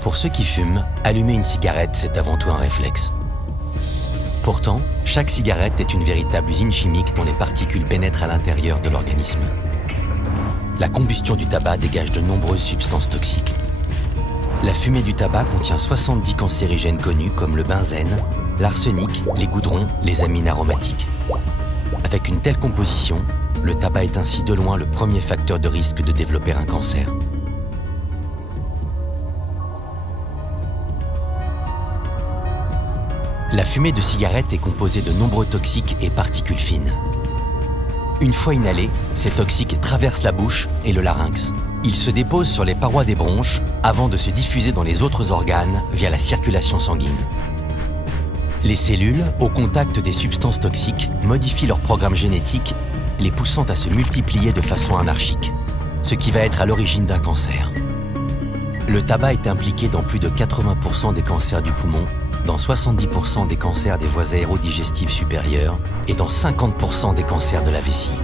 Pour ceux qui fument, allumer une cigarette, c'est avant tout un réflexe. Pourtant, chaque cigarette est une véritable usine chimique dont les particules pénètrent à l'intérieur de l'organisme. La combustion du tabac dégage de nombreuses substances toxiques. La fumée du tabac contient 70 cancérigènes connus comme le benzène, l'arsenic, les goudrons, les amines aromatiques. Avec une telle composition, le tabac est ainsi de loin le premier facteur de risque de développer un cancer. La fumée de cigarette est composée de nombreux toxiques et particules fines. Une fois inhalés, ces toxiques traversent la bouche et le larynx. Ils se déposent sur les parois des bronches avant de se diffuser dans les autres organes via la circulation sanguine. Les cellules, au contact des substances toxiques, modifient leur programme génétique, les poussant à se multiplier de façon anarchique, ce qui va être à l'origine d'un cancer. Le tabac est impliqué dans plus de 80% des cancers du poumon, dans 70% des cancers des voies aérodigestives supérieures et dans 50% des cancers de la vessie.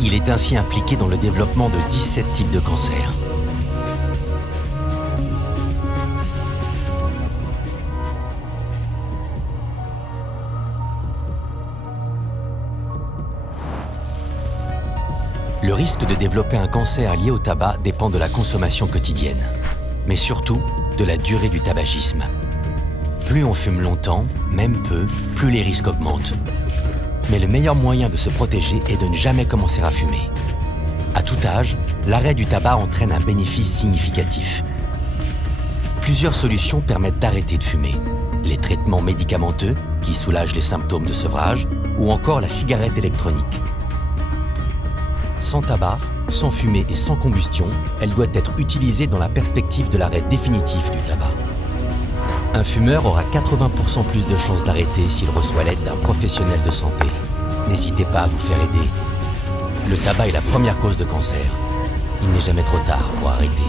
Il est ainsi impliqué dans le développement de 17 types de cancers. Le risque de développer un cancer lié au tabac dépend de la consommation quotidienne, mais surtout de la durée du tabagisme. Plus on fume longtemps, même peu, plus les risques augmentent. Mais le meilleur moyen de se protéger est de ne jamais commencer à fumer. À tout âge, l'arrêt du tabac entraîne un bénéfice significatif. Plusieurs solutions permettent d'arrêter de fumer. Les traitements médicamenteux, qui soulagent les symptômes de sevrage, ou encore la cigarette électronique. Sans tabac, sans fumée et sans combustion, elle doit être utilisée dans la perspective de l'arrêt définitif du tabac. Un fumeur aura 80% plus de chances d'arrêter s'il reçoit l'aide d'un professionnel de santé. N'hésitez pas à vous faire aider. Le tabac est la première cause de cancer. Il n'est jamais trop tard pour arrêter.